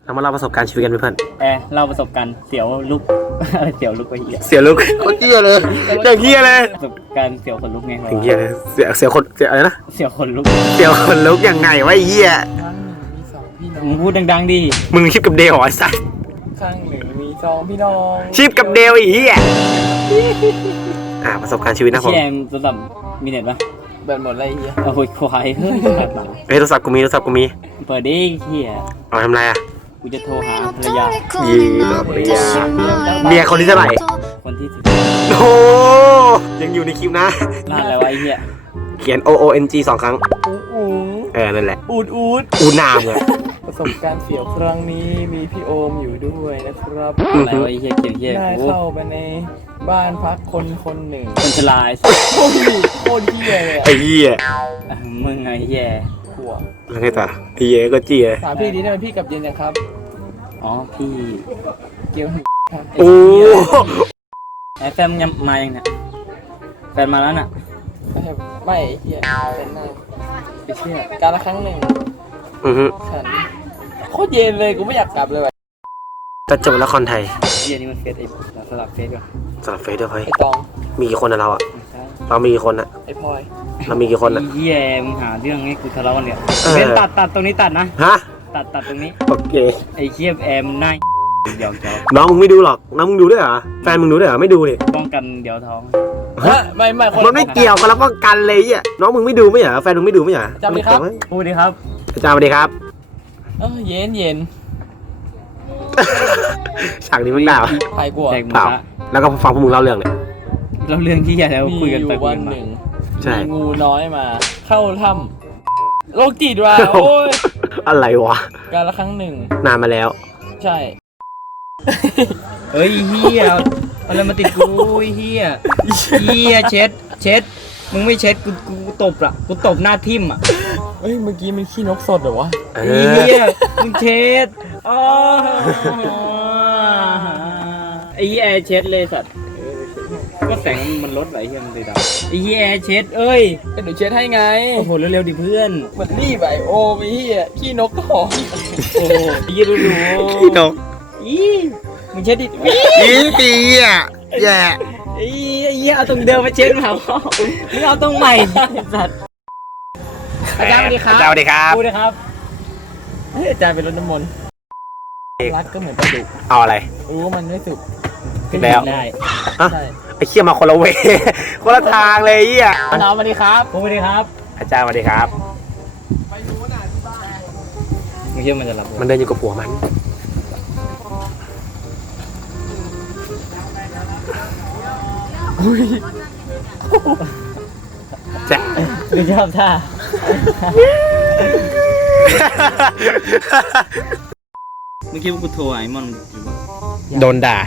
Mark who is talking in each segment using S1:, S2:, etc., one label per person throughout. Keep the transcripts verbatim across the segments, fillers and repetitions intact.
S1: เรามาเล่าประสบการณ์ชีวิตกันเพื่อน
S2: แอร์เล่าประสบการณ์เสียวลุกอะไรเสียวลุกไปเหี้ย
S1: เสียลุกโคตรเหี้ยเลยอย่างเหี้ยเลย
S2: ประสบการณ์เสียวขนลุกไง
S1: ถึงเหี้ยเลยเสียเสียคนเสียอะไรนะ
S2: เสียวขนลุก
S1: เสียวคนลุกยังไงวะเหี้ย
S3: ครั้งหนึ่งมีสองพี่น้อง
S2: มึงพูดดังๆดิ
S1: มึงชิปกับเดลเหรอไอ้สัส
S3: ครั้งหนึ่งมีสองพี่น้อง
S1: ชิปกับเดลอีอ่ะอ่าประสบการณ์ชีวิตนะผม
S2: เชียร์โทรศัพท์มีเน็ตปะ
S3: แบตหมดอะไรเหี้ย
S2: โอ้ยควายเฮ้ยแบบหลัง
S1: เฮ้ยโทรศัพท์กูมีโทรศัพท์กูมี
S2: เปิดดิเฮีย
S1: เอาทำไรอ่ะ
S2: กูจะโทรหาภรรยา
S1: ยีภรรยาเมียคนที่เท่าไหร่
S2: คนที่สิบ
S1: โอ้ยังอยู่ในคลิปนะ
S2: นานแล้วไอ้เหี้ย
S1: เขียน O O N G สองครั้ง
S3: อู๋
S1: เออนั่นแหละ
S3: อูดอูด
S1: อูนามเลย
S3: ประสบการณ์เสียวครั้งนี้มีพี่โอมอยู่ด้วยนะครับ
S2: อะไรวะไอ้เหี้ยเขียนเหี้ย
S3: ได้เข้าไปในบ้านพักคนคนหนึ่ง
S2: คนชรา
S3: โอ้ยโคตรเหี้ยเลย
S1: ไอ้เหี้ย
S2: มึงไงแย่
S3: หัว
S1: แล้วไงต่อไอ้เหี้ยก็จี้เลย
S3: ถามพี่ดีได้ไหมพี่กับเย็นยังครับ
S2: อ๋อพี่
S3: เกี่ยวครับ
S1: โอ้
S2: ไอ้แฟนยังมายังเนี่ยแฟนมาแล้วน่ะ
S3: ไม่เหี้ยเป็นหน้า
S2: ไปเชื่อ
S3: การละครั้งหนึ่ง
S1: อือฮึ
S3: ฉันโคตรเย็นเลยกูไม่อยากกลับเลยว่ะ
S1: จะจบละครไทย
S2: เฮียนี่มันเฟซไอ้สลับเฟซก่อน
S1: สลับเฟซด้วยเฮ้ย
S3: ไอ้ตอง
S1: มีกี่คนอะเราอะเรามีกี่คนอะ
S3: ไอ้พลอย
S1: เรามีกี่คนอะ
S2: เฮียมึงหาเรื่องให้กูทะเลาะกันเนี่ยเป็นตัดตัดตรงนี้ตัดนะ
S1: ฮะ
S2: ตัดตัดตรงนี้
S1: โอเค
S2: ไอ้เฮียแอมหน้าเดี๋ยวท้อง
S1: น้องมึงไม่ดูหรอกน้องมึงดูด้วยเหรอแฟนมึงดูด้วยเหรอไม่ดูเลย
S2: ป้องกันเดี๋ยวท้อง
S3: ไม่ไม่
S1: มันไม่เกี่ยวกันแล้วป้องกันเลยอ่ะน้องมึงไม่ดูไม่เหรอแฟนมึงไม่ดูไม่เหรอ
S3: จำดีครับ
S2: พูดดีครับ
S1: อาจารย์สวัสดีครับ
S3: เออเย็นเย็น
S1: ฉากนี้มึงด่า
S3: ใครกลัว
S1: เปล่าแล้วก็ฟังพวกมึงเล่าเรื่องเนี่ย
S2: เล่าเรื่องที่แย่แล้วคุยกันไป
S3: วันหนึ่ง
S1: ใช่
S3: งูน้อยมาเข้าถ้ำโรคจิตว่ะโอ้ย
S1: อะไรวะ
S3: การละครั้งหนึ่ง
S1: นานมาแล้ว
S3: ใช่
S2: เฮ้ยเฮียอะไรมาติดกูเฮียเฮียเช็ดเช็ดมึงไม่เช็ดกูกูตบละกูตบหน้าทิ่มอ่ะ
S3: เฮ้ยเมื่อกี้มันขี้นกสดเหรอวะ
S2: เฮียมึงเช็ดอ๋อไอ้เฮียเช็ดเลยสัตว์ก็แสงมันลดไหลเฮียมันเลยดำไอ้เฮียเช็ดเอ้ย
S3: เดี๋ยวเช็ดให้ไง
S2: โอ้โหเร็วๆดิเพื่อน
S3: มันรีบไอโอไปเฮียขี้นกก็หอม
S2: โอ้ยดูดู
S1: ขี้นก
S2: อีมึงเช็ดดิ
S1: อีปีอ่ะแย่
S2: อีอีเอาตรงเดิมมาเช็ดมาพ่อมึงเอาตรงใหม่สัตว์อาจารย์สวัสดีครับ
S1: อาจารย์สวัสดีครับ
S2: สวัสดีครับ
S3: อาจารย์เป็นรถน้ำมนต์รักก็เหมือนปลาดุก
S1: เอาอะไร
S3: รู้มันไม่สุก
S1: แล้ว
S2: ได้
S1: ไอ้เขี้ยมาคนละเวคนละทางเลยเหี้ย
S3: อาจารย์สวัสดีครับ
S2: สวัสดีครับ
S1: อาจารย์สวัสดีครับ
S2: มึงเชื่อมันจะรับ
S1: มันเดินอยู่กับผัวมัน
S2: แจ๊ดูชอบท่าเมื่อกี้กูโทรไอ้มอน
S1: โดนด่า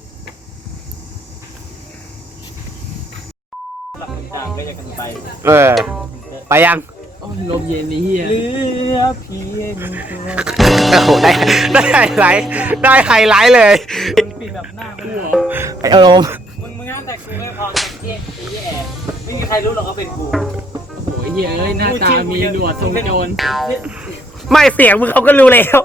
S1: เออไปยัง
S3: ลมเย็นนี่เฮีย
S2: เหลือเพียงตัว
S1: โอ้โหได้ได้ไฮไลท์ได้ไฮไลท์เลย
S2: ปีแบบหน้ากู
S1: ไอเออ
S2: มึงมึงห้ามแต่กูไม่พอกับเจ๊ไอ้แย่ไม่มีใครรู้หรอกว่าเป็นกู
S3: โอ้โหเฮียเอ้ยหน้าตามีหนวดทรงโจร
S1: ไม่เสียงมึงเขาก็รู้แล้ว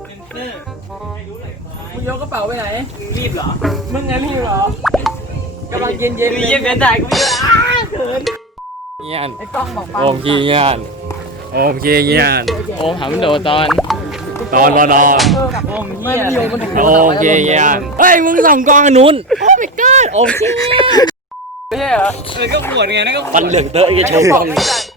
S3: มึงยกกระเป๋าไปไหน
S2: มึงรีบเหรอ
S3: มึงไงรีบเหรอกำลังเย็นเย็น
S2: เย็นเย็นได้กูจะอ้าเขิน
S3: เงียน
S2: ไอ้กล้องบอก
S3: โอมขี้เงียนโอมขี้เงียนโอมหำโดตอนตอนรอนอ
S2: โอมเงียน
S3: โอมขี้เงียนเฮ้ยมึงส่องกองอันนู้นโอ้ my god โอมขี้เงียน
S2: ไม่ใช่เหรอเออก็ขวดไงนั่นก็
S3: มันเหลืองเตอะไอ้โชว์กล้อง